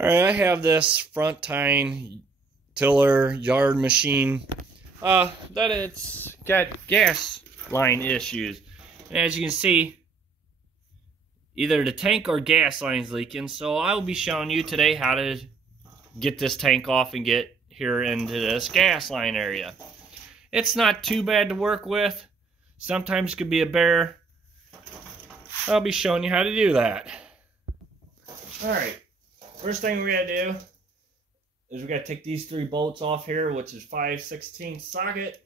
Alright, I have this front tine tiller yard machine that it's got gas line issues. And as you can see, either the tank or gas line's leaking. So I will be showing you today how to get this tank off and get here into this gas line area. It's not too bad to work with. Sometimes it could be a bear. I'll be showing you how to do that. Alright, first thing we gotta do is we gotta take these 3 bolts off here, which is 5/16 socket.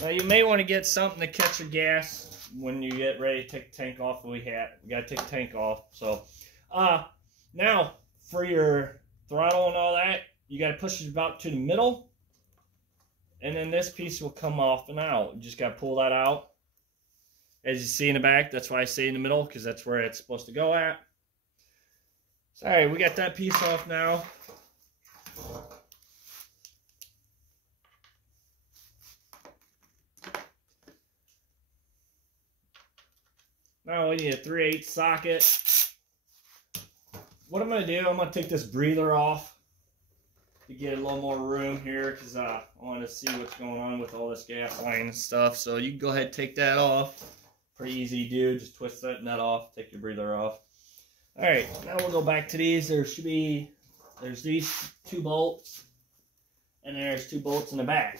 Now you may want to get something to catch your gas when you get ready to take the tank off. We gotta take the tank off. So now for your throttle and all that, you gotta push it about to the middle, and then this piece will come off and out. You just gotta pull that out. As you see in the back, that's why I say in the middle, because that's where it's supposed to go at. So, alright, we got that piece off now. Now we need a 3/8 socket. What I'm going to do, I'm going to take this breather off to get a little more room here, because I want to see what's going on with all this gas line and stuff. So you can go ahead and take that off. Pretty easy to do. Just twist that nut off, take your breather off. Alright, now we'll go back to these. There's these 2 bolts, and there's 2 bolts in the back.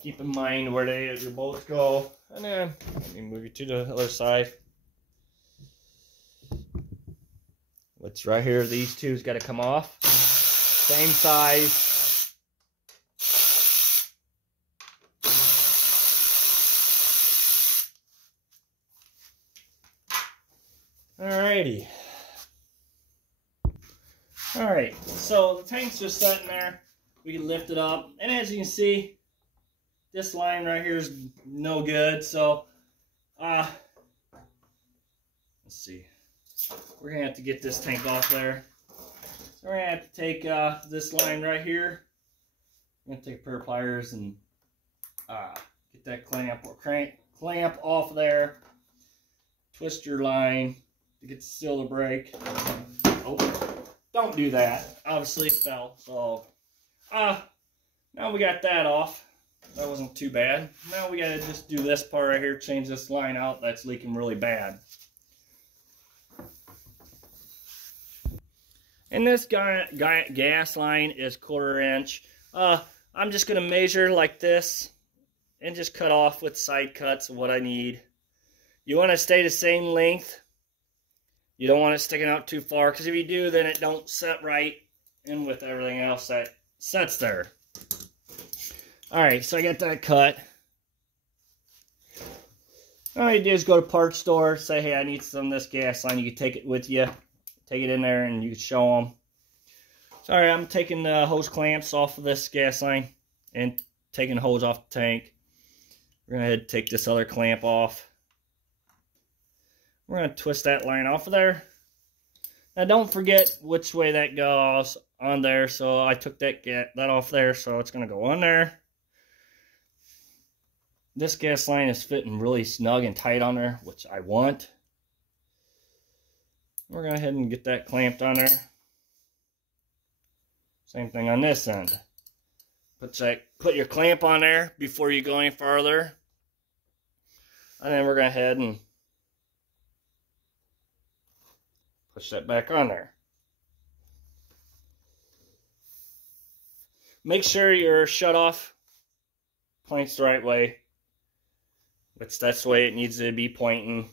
Keep in mind where your bolts go, and then let me move you to the other side. What's right here? These 2's got to come off. Same size. Alrighty. Alright, so the tank's just sitting there. We can lift it up, and as you can see, this line right here is no good, so let's see. We're gonna have to get this tank off there. So we're gonna have to take this line right here. I'm gonna take a pair of pliers and get that clamp off there. Twist your line to get the seal to break. Oh, don't do that. Obviously it fell. So now we got that off. That wasn't too bad. Now we gotta just do this part right here, change this line out that's leaking really bad. And this gas line is 1/4 inch. I'm just gonna measure like this and just cut off with side cuts of what I need. You want to stay the same length. You don't want it sticking out too far, because if you do, then it don't set right in with everything else that sets there. Alright, so I got that cut. All you do is go to parts store, say, hey, I need some of this gas line. You can take it with you. Take it in there and you can show them. So, alright, I'm taking the hose clamps off of this gas line and taking the hose off the tank. We're going to go ahead and take this other clamp off. We're going to twist that line off of there. Now, don't forget which way that goes on there. So, I took that off there, so it's going to go on there. This gas line is fitting really snug and tight on there, which I want. We're going to go ahead and get that clamped on there. Same thing on this end. Put your clamp on there before you go any farther. And then we're going to go ahead and push that back on there. Make sure your shut-off points the right way. That's the way it needs to be pointing.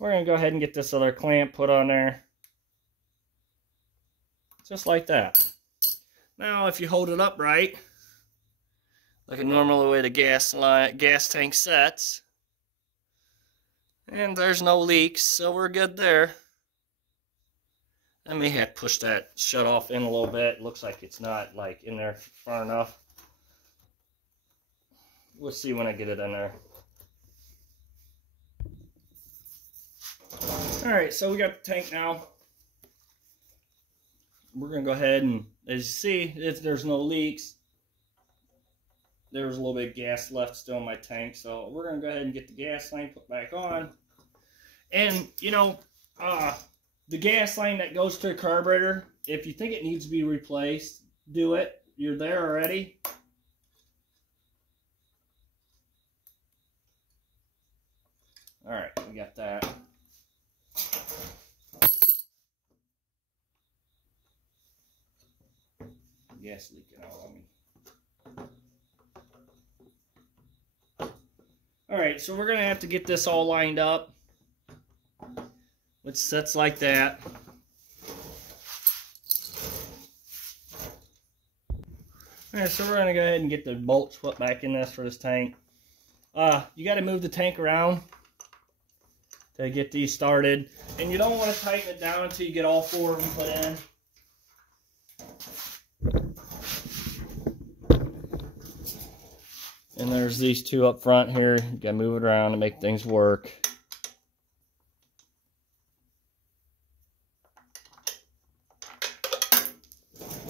We're going to go ahead and get this other clamp put on there. Just like that. Now, if you hold it upright, like a normal way the gas tank sets, and there's no leaks, so we're good there. I may have to push that shut off in a little bit. It looks like it's not like in there far enough. We'll see when I get it in there. Alright, so we got the tank now. We're going to go ahead and, as you see, there's no leaks. There's a little bit of gas left still in my tank, so we're going to go ahead and get the gas line put back on. And, you know, the gas line that goes to the carburetor, if you think it needs to be replaced, do it. You're there already. Alright, we got that. Gas leaking out on me. Alright, so we're going to have to get this all lined up, which sets like that. Alright, so we're going to go ahead and get the bolts put back in this for this tank. You got to move the tank around to get these started. And you don't want to tighten it down until you get all four of them put in. And there's these two up front here. You gotta move it around to make things work.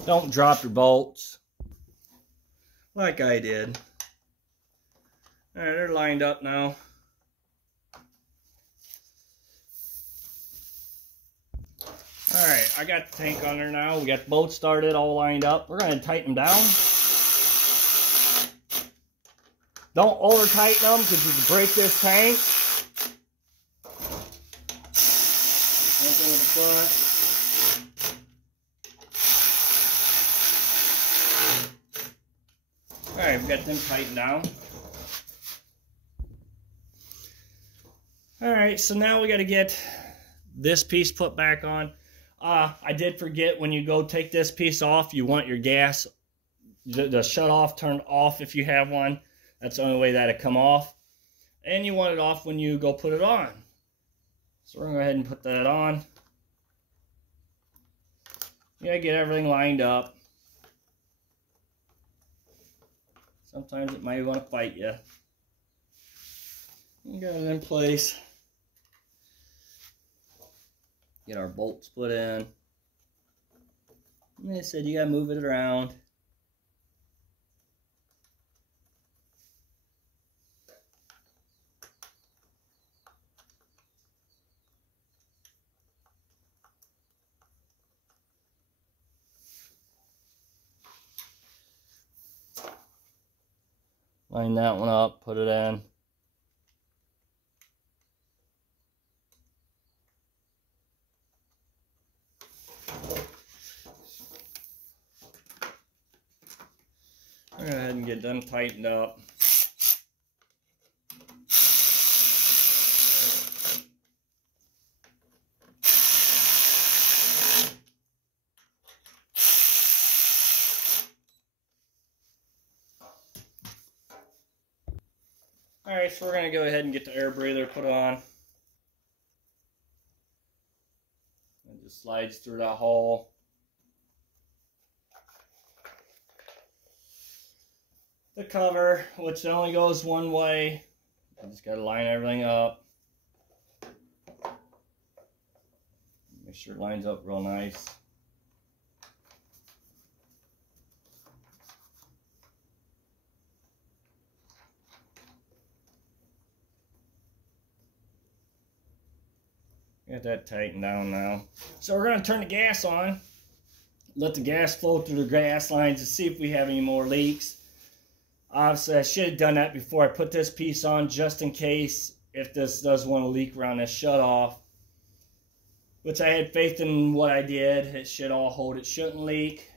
Don't drop your bolts like I did. Alright, they're lined up now. Alright, I got the tank on there now. We got the bolts started, all lined up. We're going to tighten them down. Don't over tighten them because you can break this tank. Nothing with the front. Alright, we've got them tightened down. Alright, so now we got to get this piece put back on. I did forget, when you go take this piece off, you want your gas, the shut off turned off if you have one. That's the only way that it come off. And you want it off when you go put it on. So we're going to go ahead and put that on. You got to get everything lined up. Sometimes it might want to fight you. You got it in place. Get our bolts put in. And they said you got to move it around. Line that one up, put it in. Go ahead and get them tightened up. Alright, so we're going to go ahead and get the air breather put on. It just slides through that hole. The cover, which only goes one way. I just got to line everything up. Make sure it lines up real nice. Got that tightened down now. So we're going to turn the gas on. Let the gas flow through the gas lines to see if we have any more leaks. Obviously, I should have done that before I put this piece on, just in case if this does want to leak around this shutoff. Which I had faith in what I did. It should all hold. It shouldn't leak.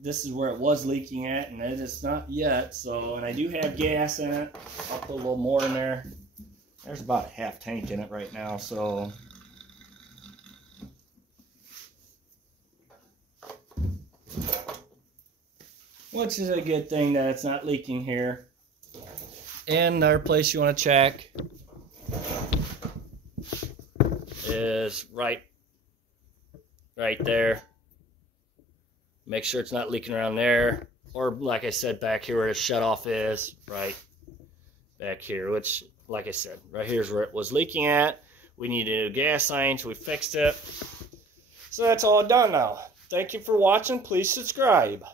This is where it was leaking at, and it is not yet. So, and I do have gas in it. I'll put a little more in there. There's about a half tank in it right now, so... which is a good thing that it's not leaking here. And another place you want to check is right right there. Make sure it's not leaking around there. Or like I said, back here where the shutoff is, right back here, which, like I said, right here's where it was leaking at. We need a new gas line, so we fixed it. So that's all done now. Thank you for watching. Please subscribe.